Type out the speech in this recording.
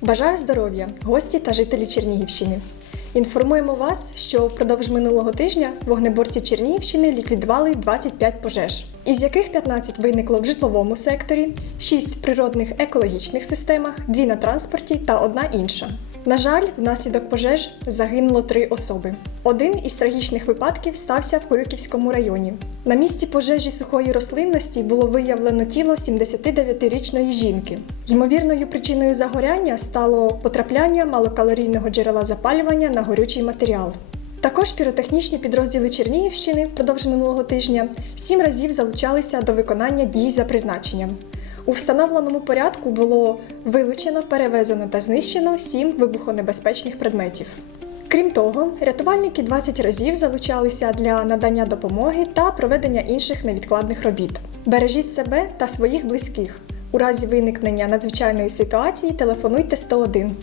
Бажаю здоров'я, гості та жителі Чернігівщини. Інформуємо вас, що впродовж минулого тижня вогнеборці Чернігівщини ліквідували 25 пожеж, із яких 15 виникло в житловому секторі, 6 в природних екологічних системах, 2 на транспорті та одна інша. На жаль, внаслідок пожеж загинуло три особи. Один із трагічних випадків стався в Корюківському районі. На місці пожежі сухої рослинності було виявлено тіло 79-річної жінки. Ймовірною причиною загоряння стало потрапляння малокалорійного джерела запалювання на горючий матеріал. Також піротехнічні підрозділи Чернігівщини впродовж минулого тижня сім разів залучалися до виконання дій за призначенням. У встановленому порядку було вилучено, перевезено та знищено сім вибухонебезпечних предметів. Крім того, рятувальники 20 разів залучалися для надання допомоги та проведення інших невідкладних робіт. Бережіть себе та своїх близьких. У разі виникнення надзвичайної ситуації телефонуйте 101.